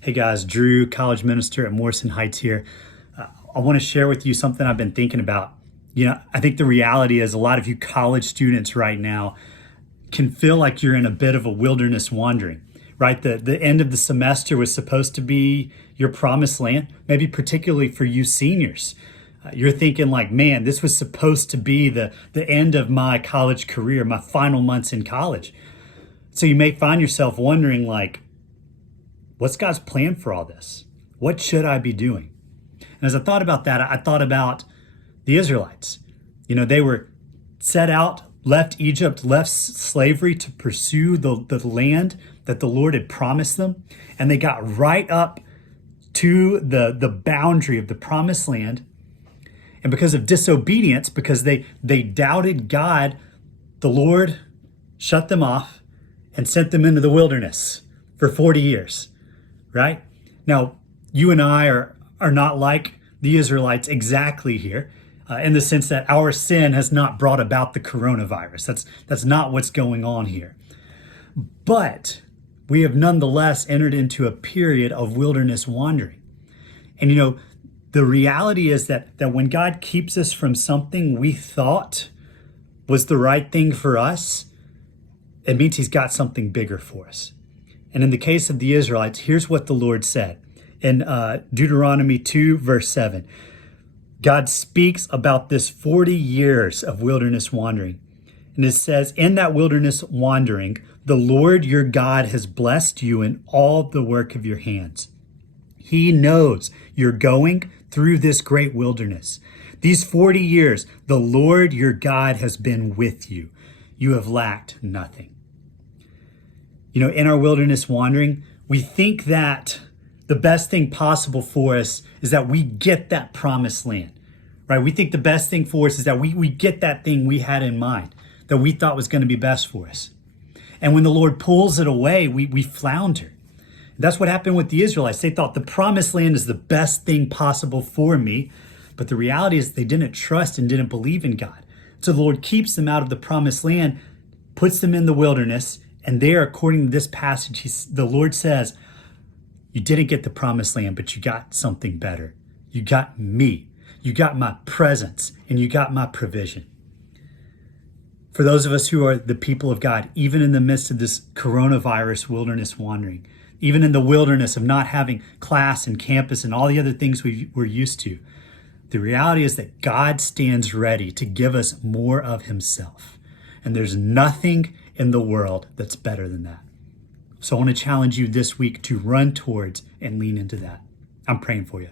Hey guys, Drew, college minister at Morrison Heights here. I want to share with you something I've been thinking about. I think the reality is a lot of you college students right now can feel like you're in a bit of a wilderness wandering, right? The end of the semester was supposed to be your promised land, maybe particularly for you seniors. You're thinking like, man, this was supposed to be the end of my college career, my final months in college. So you may find yourself wondering like, what's God's plan for all this? What should I be doing? And as I thought about that, I thought about the Israelites. They were set out, left Egypt, left slavery to pursue the land that the Lord had promised them. And they got right up to the boundary of the promised land. And because of disobedience, because they doubted God, the Lord shut them off and sent them into the wilderness for 40 years. Right? Now, you and I are not like the Israelites exactly here, in the sense that our sin has not brought about the coronavirus. That's not what's going on here. But we have nonetheless entered into a period of wilderness wandering. And the reality is that when God keeps us from something we thought was the right thing for us, it means he's got something bigger for us. And in the case of the Israelites, here's what the Lord said in Deuteronomy 2, verse 7. God speaks about this 40 years of wilderness wandering. And it says, in that wilderness wandering, the Lord your God has blessed you in all the work of your hands. He knows you're going through this great wilderness. These 40 years, the Lord your God has been with you. You have lacked nothing. In our wilderness wandering, we think that the best thing possible for us is that we get that promised land, right? We think the best thing for us is that we get that thing we had in mind, that we thought was going to be best for us. And when the Lord pulls it away, we flounder. That's what happened with the Israelites. They thought the promised land is the best thing possible for me. But the reality is they didn't trust and didn't believe in God. So the Lord keeps them out of the promised land, puts them in the wilderness. And there, according to this passage, the Lord says, you didn't get the promised land, but you got something better. You got me. You got my presence, and you got my provision. For those of us who are the people of God, even in the midst of this coronavirus wilderness wandering, even in the wilderness of not having class and campus and all the other things we're used to, the reality is that God stands ready to give us more of himself. And there's nothing in the world that's better than that. So I want to challenge you this week to run towards and lean into that. I'm praying for you.